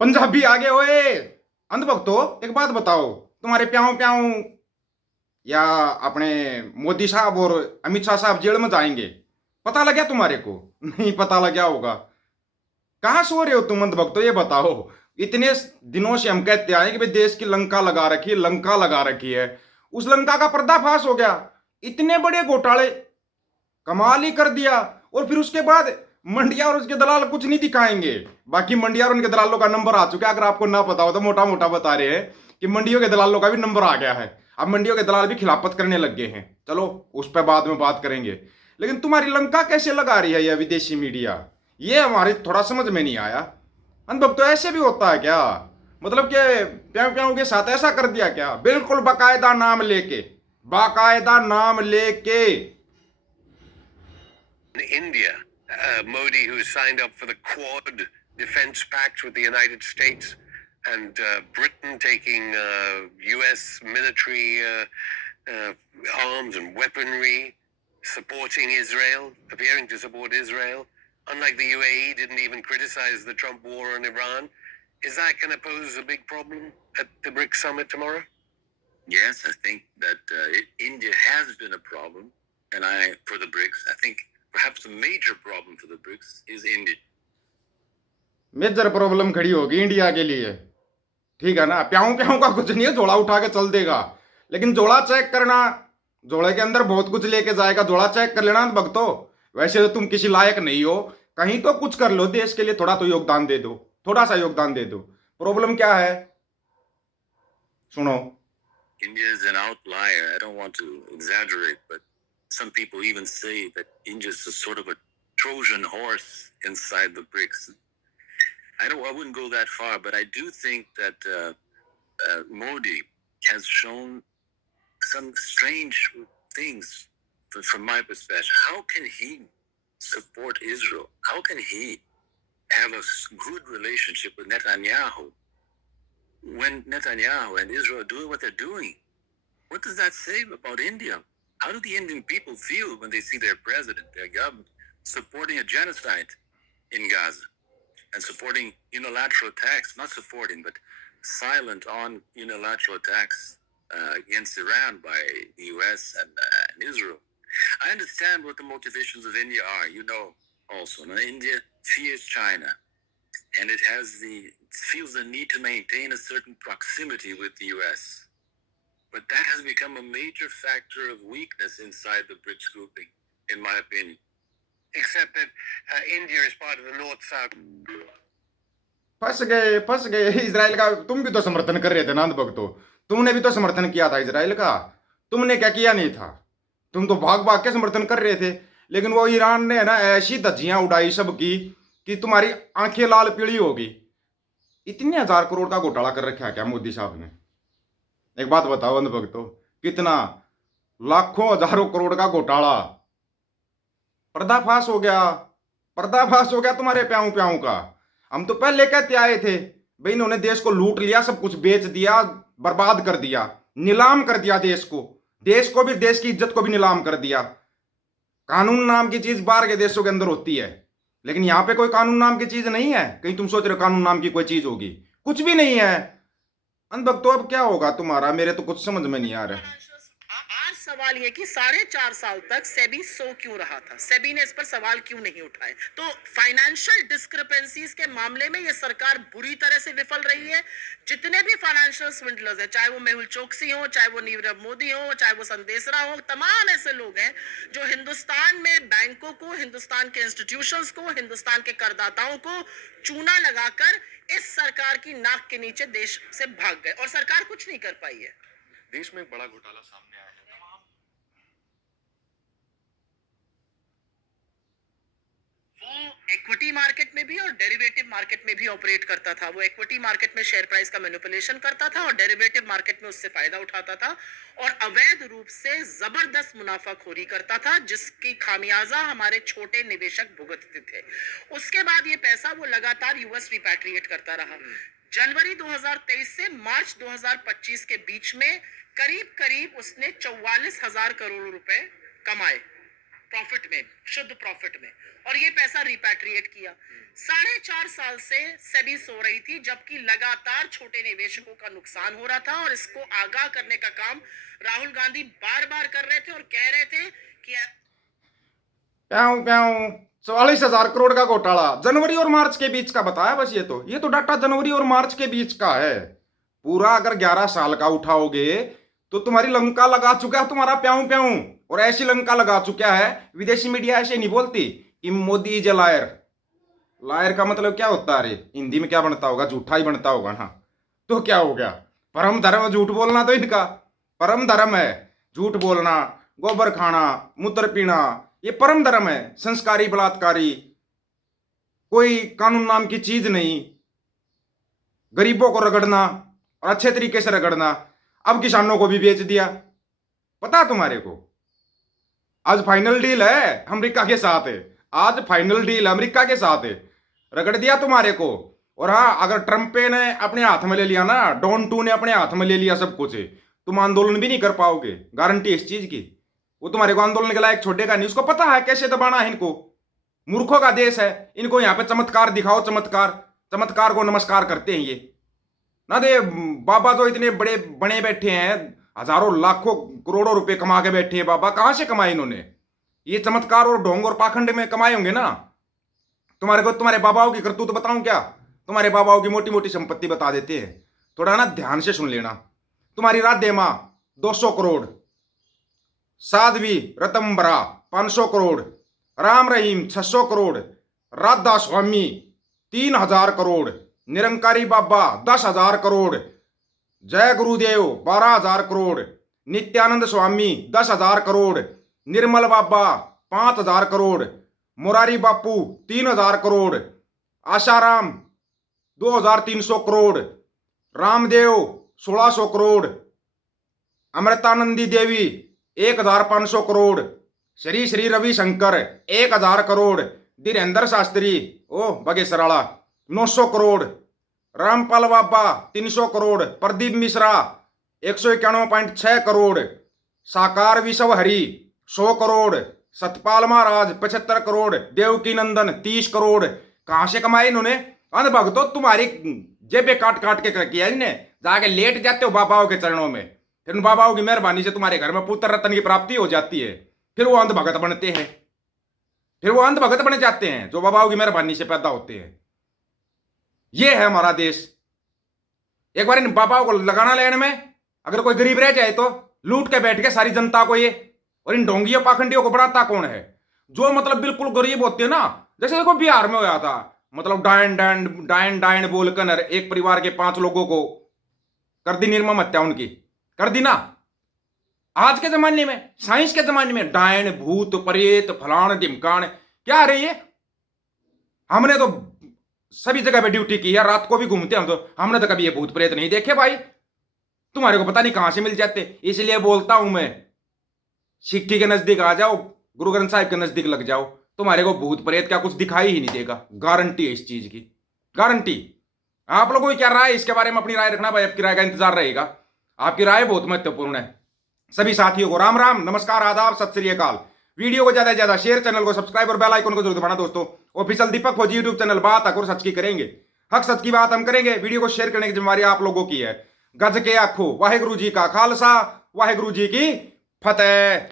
पंजाबी आगे ओए। अंधभक्तो, एक बात बताओ, तुम्हारे प्याऊ प्याऊ या अपने मोदी साहब और अमित शाह साहब जेल में जाएंगे, पता लगा तुम्हारे को? नहीं पता लगा होगा। कहाँ सो रहे हो तुम अंधभक्तो, ये बताओ। इतने दिनों से हम कहते आए कि भाई देश की लंका लगा रखी है, लंका लगा रखी है। उस लंका का पर्दाफाश हो गया। इतने बड़े घोटाले, कमाल ही कर दिया। और फिर उसके बाद मंडिया और उसके दलाल कुछ नहीं दिखाएंगे। बाकी मंडिया और उनके दलालों का नंबर आ चुका है, अगर आपको ना पता हो तो मोटा मोटा बता रहे हैं कि मंडियों के दलालों का भी नंबर आ गया है। अब मंडियों के दलाल भी खिलाफत करने लग गए हैं। चलो उस पर बाद में बात करेंगे। लेकिन तुम्हारी लंका कैसे लगा रही है यह विदेशी मीडिया, ये हमारे थोड़ा समझ में नहीं आया। अनुभव तो ऐसे भी होता है क्या? मतलब कि प्याऊ प्याऊ के साथ ऐसा कर दिया क्या? बिल्कुल बाकायदा नाम लेके, बाकायदा नाम लेके। In India, Modi, who signed up for the Quad defense pact with the United States, and Britain taking U.S. military arms and weaponry, supporting Israel, appearing to support Israel, unlike the UAE, didn't even criticize the Trump war on Iran. Is that going to pose a big problem at the BRICS summit tomorrow? Yes, I think that India has been a problem, and for the BRICS, I think perhaps the major problem for the BRICS is India. Major problem खड़ी होगी India के लिए। ठीक है ना, प्याऊ प्याऊ का कुछ नहीं है, जोड़ा उठा के चल देगा। लेकिन जोड़ा चेक करना, जोड़े के अंदर बहुत कुछ लेके जाएगा, जोड़ा चेक कर लेना भक्तो। वैसे तो तुम किसी लायक नहीं हो, कहीं तो कुछ कर लो देश के लिए, थोड़ा तो योगदान दे दो, थोड़ा सा योगदान दे दो। प्रॉब्लम क्या है सुनो। India is an outlier. I don't want to exaggerate, but some people even say that India is a sort of a Trojan horse inside the BRICS. I wouldn't go that far, but I do think that Modi has shown some strange things from my perspective. How can he support Israel? How can he have a good relationship with Netanyahu when Netanyahu and Israel are doing what they're doing? What does that say about India? How do the Indian people feel when they see their president, their government, supporting a genocide in Gaza and supporting unilateral attacks, not supporting, but silent on unilateral attacks against Iran by the US and Israel? I understand what the motivations of India are. Also, now, India fears China, and it feels the need to maintain a certain proximity with the US. But that has become a major factor of weakness inside the BRICS grouping, in my opinion. Except that India is part of the North-South. फंस गए Israel का। तुम भी तो समर्थन कर रहे थे ना भक्तो, तुमने भी तो समर्थन किया था इजराइल का। तुमने क्या किया नहीं था? तुम तो भाग भाग के समर्थन कर रहे थे। लेकिन वो ईरान ने ना ऐसी धज्जियां उड़ाई सबकी कि तुम्हारी आंखें लाल पीली होगी। इतने 1000 करोड़ का घोटाला कर रखा है क्या मोदी साहब ने? एक बात बताओ अंध भक्तो, कितना? लाखों हजारों करोड़ का घोटाला पर्दाफाश हो गया। पर्दाफाश हो गया तुम्हारे प्याऊ प्याऊ का। हम तो पहले कहते आए थे भाई इन्होंने देश को लूट लिया, सब कुछ बेच दिया, बर्बाद कर दिया, नीलाम कर दिया देश को। देश को भी, देश की इज्जत को भी नीलाम कर दिया। कानून नाम की चीज बाहर के देशों के अंदर होती है, लेकिन यहां पे कोई कानून नाम की चीज नहीं है। कहीं तुम सोच रहे हो कानून नाम की कोई चीज होगी? कुछ भी नहीं है। अनभक्तो अब क्या होगा तुम्हारा, मेरे तो कुछ समझ में नहीं आ रहा है। आज सवाल ये कि 4.5 साल तक सेबी सो क्यों रहा था? सेबी ने इस पर सवाल क्यों नहीं उठाए? तो फाइनेंशियल डिस्क्रिपेंसीज के मामले में ये सरकार बुरी तरह से विफल रही है। जितने भी फाइनेंशियल स्विंडलर्स हैं, चाहे वो मेहुल चोकसी हो, चाहे वो नीरव मोदी हो, चाहे वो संदेशरा हो, तमाम ऐसे लोग हैं जो हिंदुस्तान में बैंकों को, हिंदुस्तान के इंस्टीट्यूशंस को, हिंदुस्तान के करदाताओं को चूना लगाकर इस सरकार की नाक के नीचे देश से भाग गए और सरकार कुछ नहीं कर पाई है। देश में एक बड़ा घोटाला सामने आया है। वो इक्विटी मार्केट में भी और डेरिवेटिव मार्केट में भी ऑपरेट करता था। वो इक्विटी मार्केट में शेयर प्राइस का मैनिपुलेशन करता था और डेरिवेटिव मार्केट में उससे फायदा उठाता था और अवैध रूप से जबरदस्त मुनाफाखोरी करता था, जिसकी खामियाजा हमारे छोटे निवेशक भुगतते थे। उसके बाद ये पैसा वो लगातार यूएस रिपैट्रिएट करता रहा। जनवरी 2023 से मार्च 2025 के बीच में करीब करीब उसने 44,000 करोड़ रुपए कमाए। प्रॉफिट में, शुद्ध प्रॉफिट में, और ये पैसा रिपैट्रिएट किया। 4.5 साल से सेबी सो रही थी, जबकि लगातार छोटे निवेशकों का नुकसान हो रहा था, और इसको आगाह करने का काम राहुल गांधी बार बार कर रहे थे और कह रहे थे कि प्याऊं प्याऊं 44,000 करोड़ का घोटाला जनवरी और मार्च के बीच का बताया। बस ये तो डाटा जनवरी और मार्च के बीच का है। पूरा अगर 11 साल का उठाओगे तो तुम्हारी लंका लगा चुका है तुम्हारा प्याऊं प्याऊं। और ऐसी लंका लगा चुका है, विदेशी मीडिया ऐसे नहीं बोलती कि Modi is a liar. Liar का मतलब क्या होता है? अरे हिंदी में क्या बनता होगा? झूठा ही बनता होगा ना। तो क्या हो गया? परम धर्म झूठ बोलना तो इनका परम धर्म है। झूठ बोलना, गोबर खाना, मूत्र पीना, ये परम धर्म है। संस्कारी बलात्कारी, कोई कानून नाम की चीज नहीं। गरीबों को रगड़ना और अच्छे तरीके से रगड़ना। अब किसानों को भी बेच दिया, पता तुम्हारे को? आज फाइनल डील है अमेरिका के साथ है। आज फाइनल डील अमेरिका के साथ है। रगड़ दिया तुम्हारे को। और हाँ, अगर ट्रंप ने अपने हाथ में ले लिया ना, डॉन 2 ने अपने हाथ में ले लिया सब कुछ, तुम आंदोलन भी नहीं कर पाओगे। गारंटी इस चीज की। वो तुम्हारे को आंदोलन के लायक छोड़ेगा नहीं। उसको पता है कैसे दबाना है इनको। मूर्खों का देश है। इनको यहाँ पे चमत्कार दिखाओ, चमत्कार को नमस्कार करते हैं ये ना। दे बाबा तो इतने बड़े बने बैठे हैं, हजारों लाखों करोड़ों रुपए कमा के बैठे हैं बाबा। कहां से कमाए इन्होंने? ये चमत्कार और ढोंग और पाखंड में कमाए होंगे ना। तुम्हारे को तुम्हारे बाबाओं की करतूत बताऊं क्या? तुम्हारे बाबाओं की मोटी मोटी संपत्ति बता देते हैं। थोड़ा ना ध्यान से सुन लेना। तुम्हारी राधे माँ 200 करोड़, साध्वी रतम्बरा 500 करोड़, राम रहीम 600 करोड़, राधा स्वामी 3,000 करोड़, निरंकारी बाबा 10,000 करोड़, जय गुरुदेव 12,000 करोड़, नित्यानंद स्वामी 10,000 करोड़, निर्मल बाबा 5,000 करोड़, मुरारी बापू 3,000 करोड़, आशाराम 2,300 करोड़, रामदेव 1,600 करोड़, अमृतानंदी देवी 1,500 करोड़, श्री श्री रविशंकर 1,000 करोड़, धीरेन्द्र शास्त्री ओ बगेसराला 900 करोड़, रामपाल बाबा 300 करोड़, प्रदीप मिश्रा 191.6 करोड़, साकार विश्व हरि 100 करोड़, सतपाल महाराज 75 करोड़, देवकी नंदन 30 करोड़। कहां से कमाए इन्होंने? अन भगतो तुम्हारी जेबे काट काट के किया इन्हें। जाके लेट जाते हो बाबाओं के चरणों में, फिर उन बाबाओं की मेहरबानी से तुम्हारे घर में पुत्र रत्न की प्राप्ति हो जाती है। फिर वो अंध भगत बनते हैं, फिर वो अंध भगत बन जाते हैं जो बाबाओं की मेहरबानी से पैदा होते हैं। ये है हमारा देश। एक बार इन बाबाओं को लगाना लेने में अगर कोई गरीब रह जाए तो लूट के बैठ के सारी जनता को ये। और इन ढोंगियों पाखंडियों को बढ़ाता कौन है? जो मतलब बिल्कुल गरीब होते हैं ना। जैसे देखो बिहार में होया था, मतलब डायन डायन डायन डायन बोलकर एक परिवार के 5 लोगों को कर दी निर्मम हत्या, उनकी कर दी ना। आज के जमाने में, साइंस के जमाने में डायन भूत प्रेत फलान ढिमकान क्या रही है? हमने तो सभी जगह पे ड्यूटी की है, रात को भी घूमते हम तो हमने तो कभी ये भूत प्रेत नहीं देखे भाई। तुम्हारे को पता नहीं कहां से मिल जाते। इसलिए बोलता हूं मैं, सिक्की के नजदीक आ जाओ, गुरु ग्रंथ साहिब के नजदीक लग जाओ, तुम्हारे को भूत प्रेत क्या कुछ दिखाई ही नहीं देगा। गारंटी है इस चीज की, गारंटी। आप लोगों की क्या राय इसके बारे में? अपनी राय रखना भाई, आपकी राय का इंतजार रहेगा। आपकी राय बहुत महत्वपूर्ण है। सभी साथियों को राम राम, नमस्कार, आदाब, सत श्री अकाल। वीडियो को ज्यादा से ज्यादा शेयर, चैनल को सब्सक्राइब और बेल आइकन को जरूर दबाना दोस्तों। ऑफिशियल दीपक फौजी यूट्यूब चैनल बात हक और सच की करेंगे। हक सच की बात हम करेंगे। वीडियो को शेयर करने की जिम्मेवारी आप लोगों की है। गज के आखो वाहेगुरु जी का खालसा, वाहेगुरु जी की फतेह।